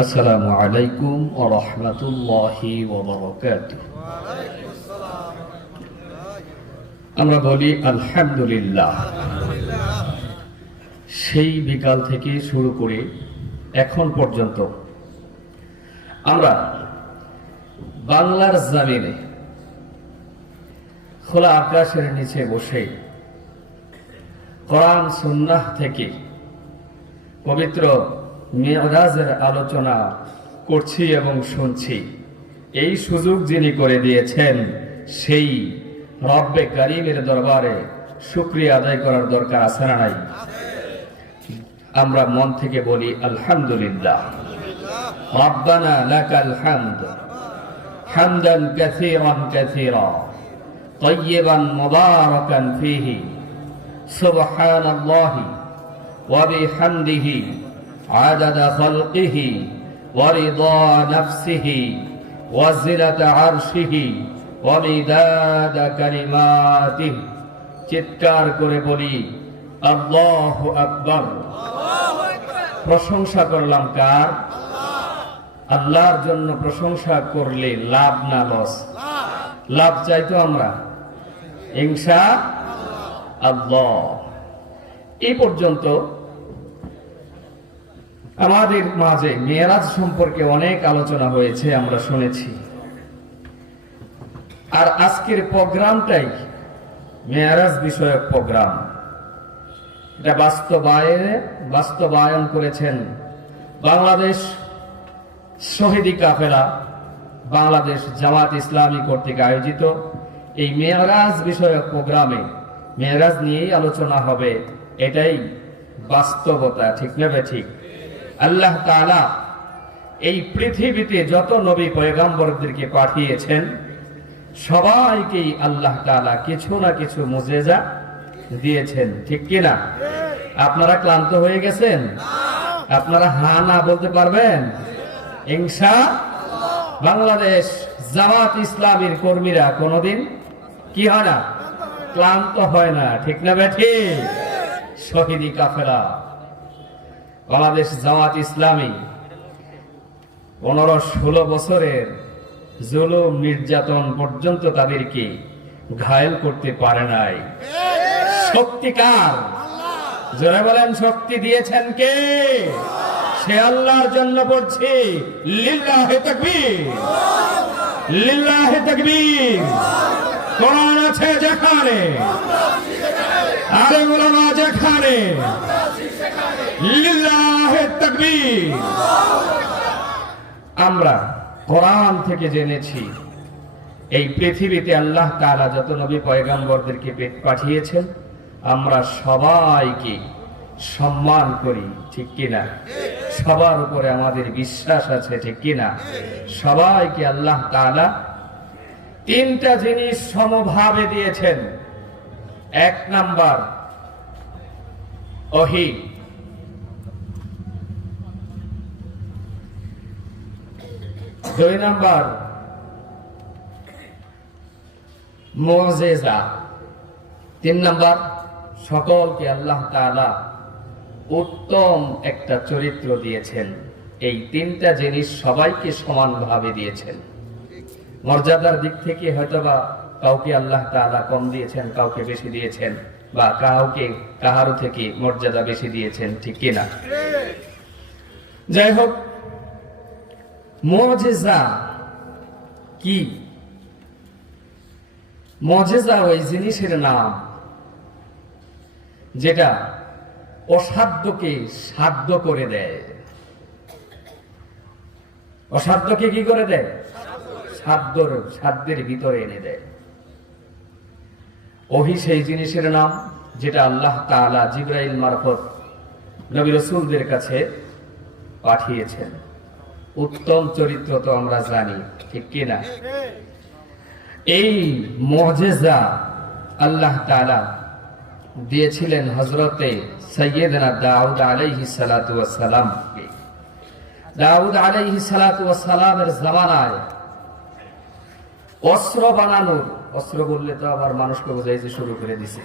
আসসালামু আলাইকুম ও রহমতুল্লাহি আমরা বলি আলহামদুলিল্লাহ। সেই বিকাল থেকে শুরু করে এখন পর্যন্ত আমরা বাংলার জামিনে খোলা আকাশের নিচে বসে কোরআন, সুন্নাহ থেকে পবিত্র মেয়রাজের আলোচনা করছি এবং শুনছি এই সুযোগ যিনি করে দিয়েছেন সেই রব্বে কারিমের দরবারে শুক্রিয়া আদায় করার দরকার আছে না নাই আমরা মন থেকে বলি আলহামদুলিল্লাহ রব্বানা লাকাল হামদ হামদান কাসীরান কাসীরা طيبا مباركا فيه سبحان الله وبحمده عدد خلقه ورضا نفسه وزنة عرشه ومداد كلماته চিৎকার করে বলি আল্লাহ আকবর প্রশংসা করলাম কার আল্লাহর জন্য প্রশংসা করলে লাভ না লস লাভ চাইতো আমরা ইনশা আল্লাহ এই পর্যন্ত আমাদের মাঝে মেয়েরাজ সম্পর্কে অনেক আলোচনা হয়েছে, আমরা শুনেছি। আর আজকের প্রোগ্রামটাই মেয়ারাজ বিষয়ক প্রোগ্রাম। এটা বাস্তবায়নে, বাস্তবায়ন করেছেন বাংলাদেশ শহীদি কাফেলা, বাংলাদেশ জামাত ইসলামী কর্তৃক আয়োজিত এই মেয়ারাজ বিষয়ক প্রোগ্রামে মেয়ারাজ নিয়েই আলোচনা হবে, এটাই বাস্তবতা, ঠিক নেবে ঠিক? আল্লাহ তাআলা এই পৃথিবীতে যত নবী পয়গাম্বরদেরকে পাঠিয়েছেন, সবাইকেই আল্লাহ তাআলা কিছু না কিছু মুজেজা দিয়েছেন, ঠিক কিনা আপনারা ক্লান্ত হয়ে গেছেন? আপনারা হা না বলতে পারবেন? ইনশা বাংলাদেশ জামাত ইসলামীর কর্মীরা কোনোদিন কি হয় না? ক্লান্ত হয় না, ঠিক না বেঠি? শহীদি কাফেরা বাংলাদেশ জামাত ইসলামী পনেরো ষোলো বছরের জুলুম নির্যাতন পর্যন্ত তাদেরকে ঘায়ল করতে পারে নাই। শক্তিকার। জোরে বলেন, শক্তি দিয়েছেন কে? সে আল্লাহর জন্য পড়ছি। লিল্লাহে তাকবীর। আছে যেখানে। আরে ওলামা যেখানে। আমরা কোরআন থেকে জেনেছি, এই পৃথিবীতে আল্লাহ তাআলা যত নবী পয়গাম্বরদেরকে পাঠিয়েছেন, আমরা সবাইকে সম্মান করি, ঠিক কিনা? সবার উপরে আমাদের বিশ্বাস আছে, ঠিক কিনা? সবাইকে আল্লাহ তাআলা তিনটা জিনিস সমভাবে দিয়েছেন। এক নাম্বার, ওহি। দুই নাম্বার, মজেজা। তিন নাম্বার, সকলকে আল্লাহ তাআলা উত্তম একটা চরিত্র দিয়েছেন। এই তিনটা জিনিস সবাইকে সমানভাবে দিয়েছেন। মর্যাদার দিক থেকে হয়তোবা কাউকে আল্লাহ তাআলা কম দিয়েছেন, কাউকে বেশি দিয়েছেন, বা কাউকে কাহারও থেকে মর্যাদা বেশি দিয়েছেন, ঠিক কিনা? যাই হোক মজেজা কি? মজেজা ওই জিনিসের নাম যেটা অসাধ্যকে সাধ্য করে দেয়। অসাধ্যকে কি করে দেয়? সাধ্যর, সাধ্যের ভিতরে এনে দেয়। ওহি সেই জিনিসের নাম যেটা আল্লাহ তালা জিব্রাইল মারফত নবী রসুলদের কাছে পাঠিয়েছেন। উত্তম চরিত্র তো আমরা জানি, ঠিক কিনা এই মজেজা আল্লাহ তাআলা দিয়েছিলেন হজরতে সৈয়দনা দাউদ আলাইহি সালাতু ওয়াসালামকে দাউদ আলাইহি সালাতু ওয়াসালামের জামানায় অস্ত্র বানানোর, অস্ত্র বললে তো আবার মানুষকে বোঝাইতে শুরু করে দিছে।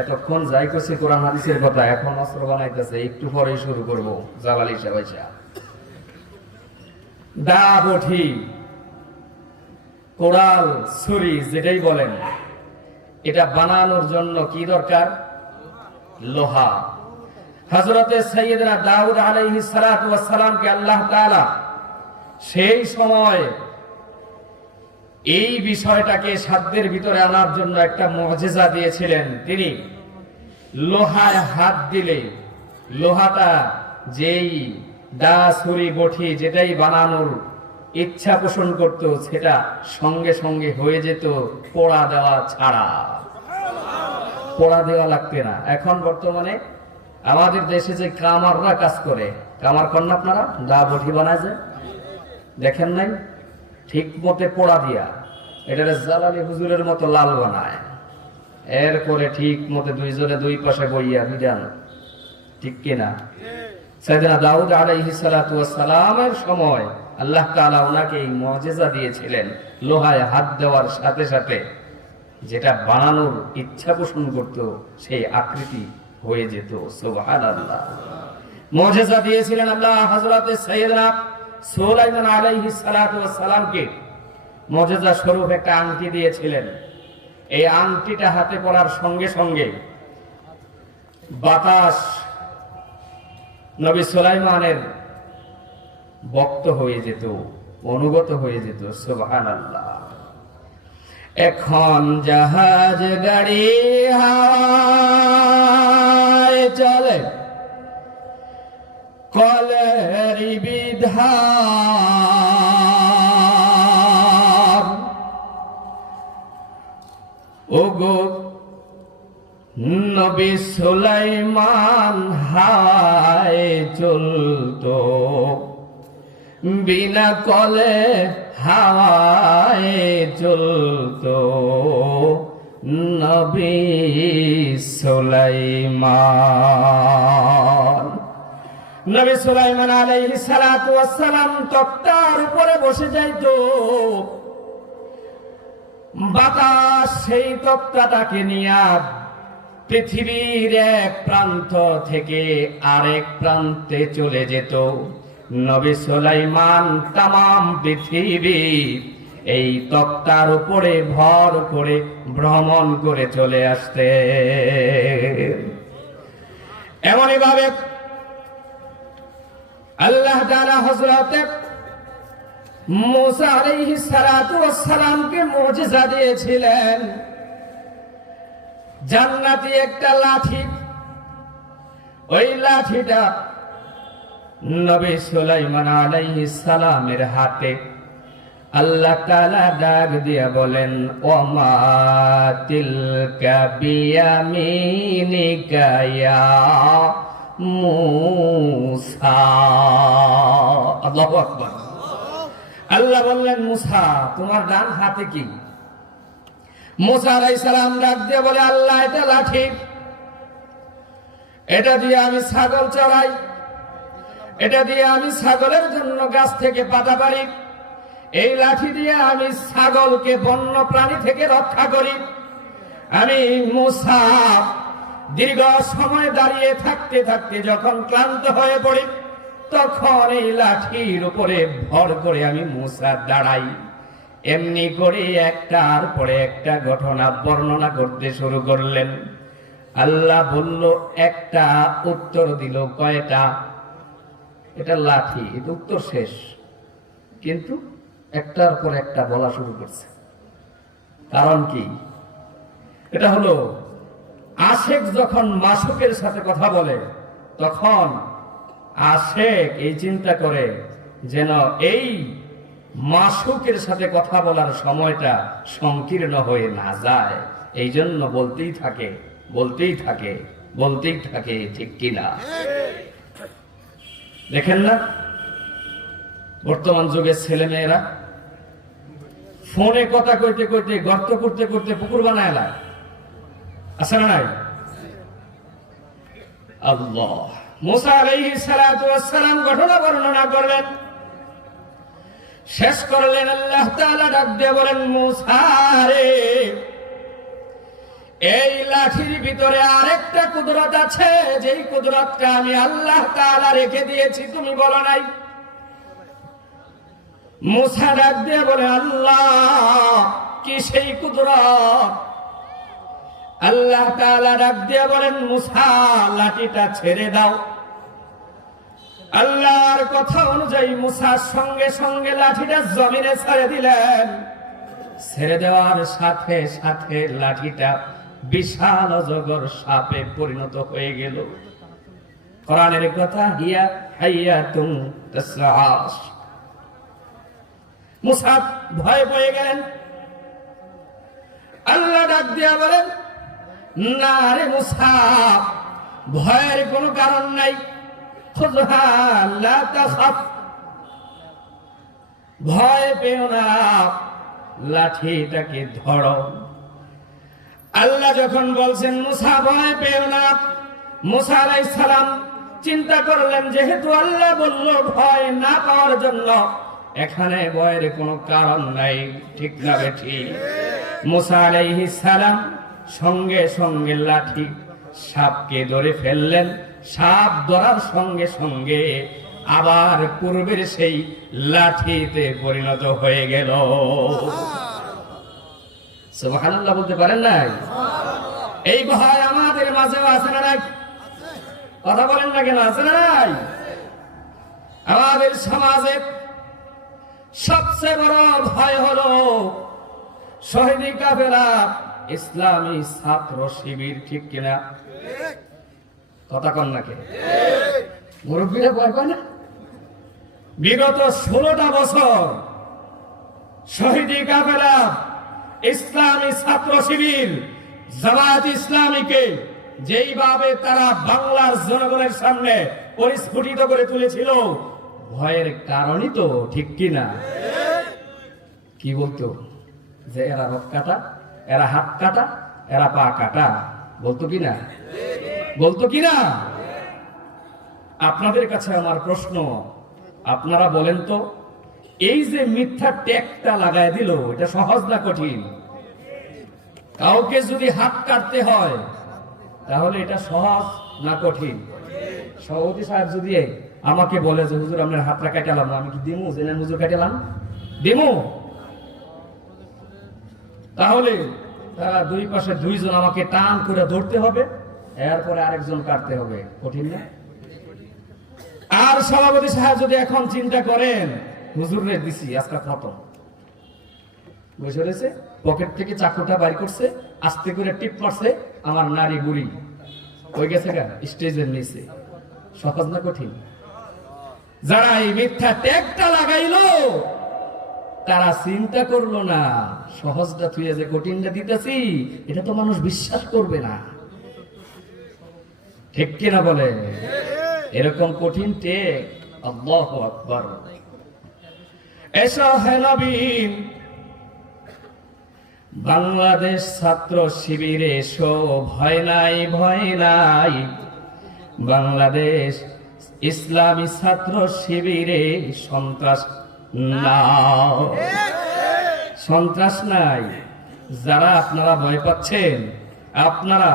এতক্ষণ যাই করছে কোরআন হাদিসের কথা, এখন অস্ত্র বানাইতেছে, একটু পরেই শুরু করব, জালালি সাবাইসা দা বঠি কোড়াল, ছুরি, যেটাই বলেন, এটা বানানোর জন্য কি দরকার? লোহা। হজরতে সৈয়দনা দাউদ আলাইহি সালামকে আল্লাহ তাআলা সেই সময় এই বিষয়টাকে সাধ্যের ভিতরে আনার জন্য একটা মজেজা দিয়েছিলেন তিনি। লোহায় হাত দিলে, লোহাটা যেই দা ছুরি বঠি যেটাই বানানোর ইচ্ছা পোষণ করত, সেটা সঙ্গে সঙ্গে হয়ে যেত পোড়া দেওয়া ছাড়া। পোড়া দেওয়া লাগবে না। এখন বর্তমানে আমাদের দেশে যে কামাররা কাজ করে, কামার কন্যা আপনারা, দা বঠি বানায় যে। দেখেন নাই? ঠিক মতে পোড়া দিয়া, এটারে জালালি হুজুরের মতো লাল বানায়। এরপরে ঠিক মতে দুইজনে দুই পাশে বইয়া বিধান, ঠিক কিনা? সাইদিনা দাউদ আলাইহি সালামের সময় আল্লাহ তাআলা ওনাকে এই দিয়েছিলেন, লোহায় হাত দেওয়ার সাথে সাথে, যেটা বানানোর ইচ্ছা পোষণ করত, সেই আকৃতি হয়ে যেত দিয়েছিলেন আল্লাহ সালাতু সালামকে স্বরূপ একটা আংটি দিয়েছিলেন। এই আংটিটা হাতে পড়ার সঙ্গে সঙ্গে বাতাস নবী সুলাইমানের বক্ত হয়ে যেত, অনুগত হয়ে যেত, সুবহানাল্লাহ। এখন জাহাজ গাড়ি হাওয়ায় চলে, কলের বিধান। ওগো নবী সুলাইমান হায় চলতো। বিনা কলে হাওয়ায় চলতো। নবী সুলাইমান। নবী সুলাইমান আলাইহিস সালাতু ওয়াস সালাম তক্তার উপরে বসে যাইতো। বাতাস সেই তক্তাটাকে নিয়ে পৃথিবীর এক প্রান্ত থেকে আরেক প্রান্তে চলে যেত। নবী সুলাইমান তাম পৃথিবী এই তক্তার উপরে ভর করে ভ্রমণ করে চলে আসতে এমনই ভাবে আল্লাহ তাআলা হযরতে মুসা আলাইহিস সালাতু ওয়াস সালামকে মুজিজা দিয়েছিলেন। জান্নাতি একটা লাঠি। ওই লাঠিটা নবী সুলাইমান আলাইহিস সালামের হাতে আল্লাহ তাআলা ডাক দিয়া বলেন, ওমা তিলকা বিয়ামিনিকা ইয়া মুসা। আল্লাহু আকবার। আল্লাহ বললেন, মুসা, তোমার ডান হাতে কি? মুসা আলাইহিস সালাম ডাক বলে, আল্লাহ, এটা লাঠি। এটা দিয়ে আমি ছাগল এটা দিয়ে আমি ছাগলের জন্য গাছ থেকে পাতা এই লাঠি দিয়ে আমি ছাগলকে থেকে রক্ষা করি। আমি দীর্ঘ সময় দাঁড়িয়ে থাকতে থাকতে যখন ক্লান্ত হয়ে পড়ি, তখন এই লাঠির উপরে ভর করে আমি মুসা দাঁড়াই। এমনি করে একটার পরে একটা ঘটনা বর্ণনা করতে শুরু করলেন। আল্লাহ বলল, একটা উত্তর দিল, কয়টা? এটা লাঠি, এটা উত্তর শেষ। কিন্তু একটার পর একটা বলা শুরু করছে। কারণ কি? এটা হলো, আশেক যখন মাসুকের সাথে কথা বলে, তখন আশেক এই চিন্তা করে যেন এই মাসুকের সাথে কথা বলার সময়টা সংকীর্ণ হয়ে না যায়। এই জন্য বলতেই থাকে বলতেই থাকে বলতেই থাকে, ঠিক কিনা দেখেন না, বর্তমান যুগের ছেলে মেয়েরা ফোনে কথা কইতে কইতে, গর্ত করতে করতে পুকুর বানায় না। আছে না নাই? আল্লাহ। মুসা আলাইহিস সালাতু ওয়াস সালাম ঘটনা বর্ণনা করলেন শেষ করলেন আল্লাহ ডাক দিয়ে বলেন, মুসা রে, এই লাঠির ভিতরে আরেকটা কুদরত আছে, যেই কুদরতটা আমি আল্লাহ তাআলা রেখে দিয়েছি, তুমি বলো নাই? মুসা ডাক দিয়ে বলে, আল্লাহ, কি সেই কুদরত? আল্লাহ তাআলা ডাক দিয়ে বলেন, মুসা, লাঠিটা ছেড়ে দাও। আল্লাহর কথা অনুযায়ী মুসার সঙ্গে সঙ্গে লাঠিটা জমিনে ছেড়ে দিলেন। ছেড়ে দেওয়ার সাথে সাথে লাঠিটা বিশাল অজগর সাপে পরিণত হয়ে গেল। কোরআনের কথা, হিয়া হাইয়া তুম তাসরাস মুসা ভয় পেয়ে গেলেন। আল্লাহ ডাক দিয়া বলেন, না রে মুসা, ভয়ের কোনো কারণ নাই। ভয় পেও না, লাঠিটাকে ধরো। আল্লাহ যখন বলছেন, মুসা, ভয় পেও না। মুসা সালাম চিন্তা করলেন, যেহেতু আল্লাহ বলল, ভয় না পাওয়ার জন্য এখানে ভয়ের কোনো কারণ নাই। ঠিক না বেঠি। মুসা সালাম সঙ্গে সঙ্গে লাঠি সাপকে ধরে ফেললেন। সাপ ধরার সঙ্গে সঙ্গে আবার পূর্বের সেই লাঠিতে পরিণত হয়ে গেল। সুবহানাল্লাহ বলতে পারেন নাই? এই ভয় আমাদের মাঝেও আছে না নাই? কথা বলেন না কেন আছে না নাই? আমাদের সমাজে সবচেয়ে বড় ভয় হলো শহীদি কাফেলা ইসলামী ছাত্র শিবির ঠিক কিনা? কথা কন নাকি মুরব্বীরা ভয় পায় না? বিগত ষোলোটা বছর শহীদি কাফেলা ইসলামী ছাত্র শিবির জামায়াত ইসলামীকে যেইভাবে তারা বাংলার জনগণের সামনে পরিস্ফুটিত করে তুলেছিল, ভয়ের কারণই তো ঠিক কিনা? কি বলতো? যে এরা রথ কাটা, এরা হাত কাটা, এরা পা কাটা, বলতো কিনা? বলতো কিনা আপনাদের কাছে আমার প্রশ্ন, আপনারা বলেন তো, এই যে মিথ্যা ট্যাগটা লাগায় দিল, এটা সহজ না কঠিন? কাউকে যদি হাত কাটতে হয়, তাহলে এটা সহজ না কঠিন? সভাপতি সাহেব যদি আমাকে বলে যে, হুজুর, আপনার হাতটা কাটালাম, আমি কি দিমু? জেনে হুজুর, কাটালাম? দিমু? তাহলে তারা দুই পাশে দুইজন আমাকে টান করে ধরতে হবে। এরপরে আরেকজন কাটতে হবে। কঠিন না? আর সভাপতি সাহেব যদি এখন চিন্তা করেন, হুজুর দিছি, আজকে খতম। বুঝে রয়েছে, পকেট থেকে চাকুটা বাইর করছে, আস্তে করে টিপ মারছে, আমার নারী বুড়ি। ওই গেছে গা? স্টেজের নিচে। সহজ না কঠিন? যারা এই মিথ্যা ট্যাগটা লাগাইলো, তারা চিন্তা করল না, সহজটা তুই যে কঠিনটা দিতেছি, এটা তো মানুষ বিশ্বাস করবে না। ঠিক কিনা বলে? এরকম কঠিন টেক, আল্লাহ আকবার। এসো হে নবীন, বাংলাদেশ ছাত্র শিবিরে এসো, ভয় নাই ভয় নাই। বাংলাদেশ ইসলামী ছাত্র শিবিরে সন্ত্রাস না সন্ত্রাস নাই। যারা আপনারা ভয় পাচ্ছেন, আপনারা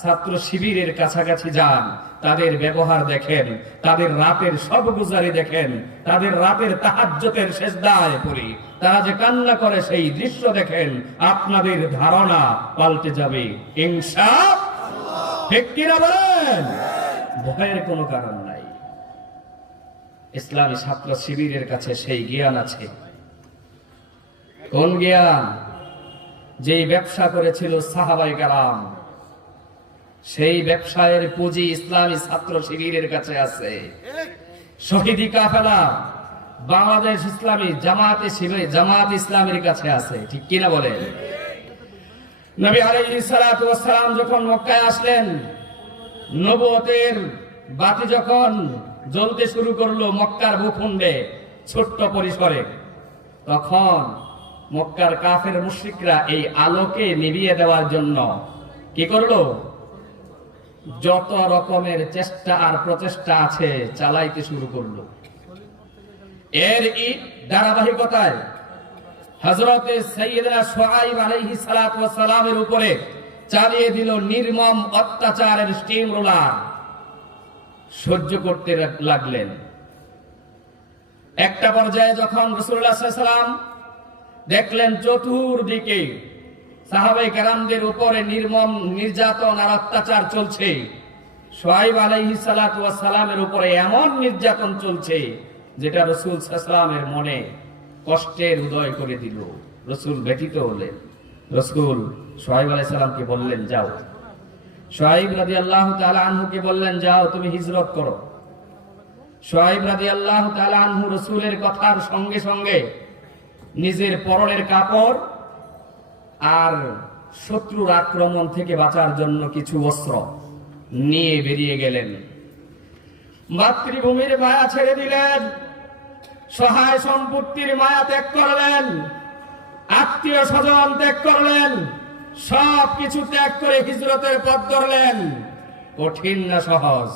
ছাত্র শিবিরের কাছাকাছি যান, তাদের ব্যবহার দেখেন, তাদের রাতের সব গুজারি দেখেন, তাদের রাতের তাহাজ্যতের শেষ দায় পড়ি। তারা যে কান্না করে সেই দৃশ্য দেখেন, আপনাদের ধারণা পাল্টে যাবে। ভয়ের কোনো কারণ নাই। ইসলামী ছাত্র শিবিরের কাছে সেই জ্ঞান আছে। কোন জ্ঞান? যেই ব্যবসা করেছিল সাহাবাই কালাম সেই ব্যবসায়ের পুঁজি ইসলামী ছাত্র শিবিরের কাছে আছে। শহীদি কাফেলা বাংলাদেশ ইসলামী জামাতে শিবির জামাত ইসলামের কাছে আছে। ঠিক কিনা বলেন? নবী ওয়াস যখন মক্কায় আসলেন, নবুয়তের বাতি যখন জ্বলতে শুরু করল মক্কার ভূখণ্ডে ছোট্ট পরিসরে, তখন মক্কার কাফের মুশরিকরা এই আলোকে নিভিয়ে দেওয়ার জন্য কি করল? যত রকমের চেষ্টা আর প্রচেষ্টা আছে, চালাইতে শুরু করল। এর ই ধারাবাহিকতায় হজরতে সৈয়দনা সোহাইব আলাইহি সালাতু ওয়াস সালামের উপরে চালিয়ে দিল নির্মম অত্যাচারের স্টিম রোলার সহ্য করতে লাগলেন। একটা পর্যায়ে যখন রসুল্লাহ সাল্লাম দেখলেন চতুর্দিকে সাহাবে কেরামদের উপরে নির্মম, নির্যাতন আর অত্যাচার চলছে। সোহাইব আলাইহি সালামের উপরে এমন নির্যাতন চলছে, যেটা রসুল সাল্লামের মনে কষ্টের উদয় করে দিল। রসুল ব্যতীত হলেন। রসুল সোহাইব আলাই সাল্লামকে বললেন, যাও। সোহাইব রাজি আল্লাহ আনহুকে বললেন, যাও, তুমি হিজরত করো। সোহাইব রাজি আল্লাহ আনহু রসুলের কথার সঙ্গে সঙ্গে নিজের পরনের কাপড় আর শত্রুর আক্রমণ থেকে বাঁচার জন্য কিছু অস্ত্র নিয়ে বেরিয়ে গেলেন। মাতৃভূমির মায়া ছেড়ে দিলেন। সহায় সম্পত্তির মায়া ত্যাগ করলেন। আত্মীয় স্বজন ত্যাগ করলেন। সব কিছু ত্যাগ করে হিজরতের পথ ধরলেন। কঠিন না সহজ?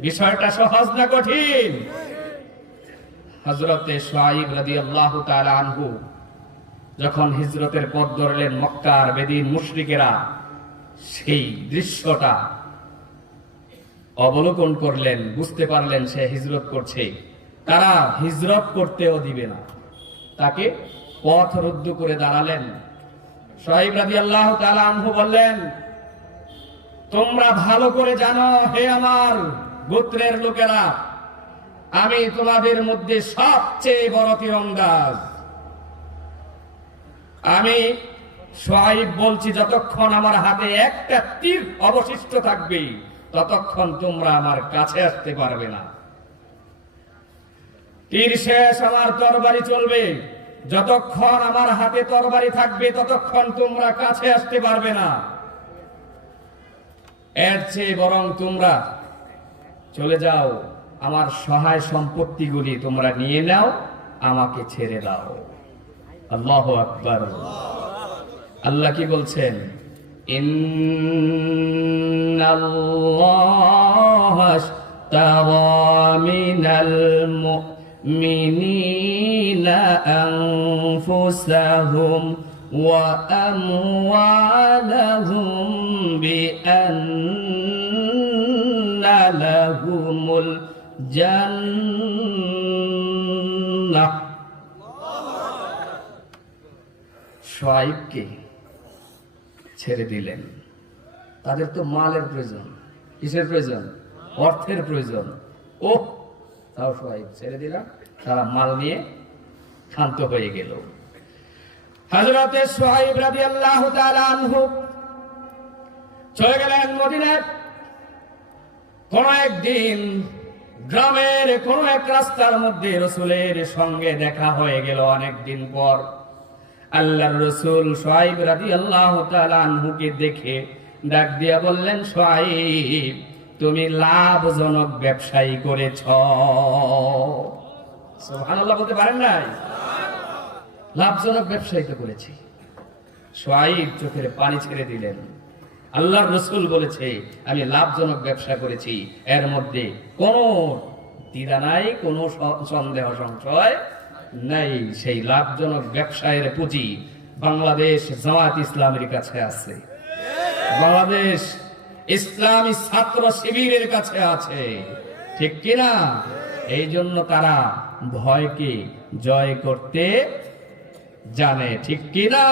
বিষয়টা সহজ না কঠিন? হজরতে সোয়াইব রাদি আল্লাহ আনহু যখন হিজরতের পথ ধরলেন মক্কার বেদিন মুশরিকেরা, সেই দৃশ্যটা অবলোকন করলেন, বুঝতে পারলেন সে হিজরত করছে। তারা হিজরত করতেও দিবে না। তাকে পথ রুদ্ধ করে দাঁড়ালেন। সোহাইব রাজি আল্লাহ আনহু বললেন, তোমরা ভালো করে জানো হে আমার গোত্রের লোকেরা, আমি তোমাদের মধ্যে সবচেয়ে বড় তীরন্দাজ। আমি সোহাইব বলছি, যতক্ষণ আমার হাতে একটা তীর অবশিষ্ট থাকবে, ততক্ষণ তোমরা আমার কাছে আসতে পারবে না। তীর শেষ, আমার তরবারি চলবে। যতক্ষণ আমার হাতে তরবারি থাকবে, ততক্ষণ তোমরা কাছে আসতে পারবে না। এর চেয়ে বরং তোমরা চলে যাও, আমার সহায় সম্পত্তিগুলি তোমরা নিয়ে নাও, আমাকে ছেড়ে দাও। আল্লাহ আকবর আল্লাহ কি বলছেন ইন্নাল্লাহ اشترى من المؤمنين أنفسهم وأموالهم بأن لهم الجنة শোয়াইবকে ছেড়ে দিলেন। তাদের তো মালের প্রয়োজন, কিসের প্রয়োজন? অর্থের প্রয়োজন। ও, তাও শোয়াইব ছেড়ে দিলাম তারা মাল নিয়ে ক্ষান্ত হয়ে গেল। হজরতে সোহাইব রাজি আল্লাহ আনহু চলে গেলেন মদিনায়। কোন একদিন গ্রামের কোন এক রাস্তার মধ্যে রসুলের সঙ্গে দেখা হয়ে গেল অনেক দিন পর। আল্লাহর রসুল সোহাইব রাজি আল্লাহ আনহুকে দেখে ডাক দিয়া বললেন, সোহাইব, তুমি লাভজনক ব্যবসায়ী করেছ। লাভজনক ব্যবসায়ী তো করেছি। চোখের পানি ছেড়ে দিলেন। আল্লাহর রসুল বলেছে, আমি লাভজনক ব্যবসা করেছি, এর মধ্যে কোনো দ্বিধা নাই, কোনো সন্দেহ সংশয় নাই সেই লাভজনক ব্যবসায়ের পুঁজি বাংলাদেশ জামাত ইসলামের কাছে আছে। বাংলাদেশ ইসলামী ছাত্র শিবিরের কাছে আছে। ঠিক কিনা? এই জন্য তারা ভয়কে জয় করতে জানে। ঠিক কিনা?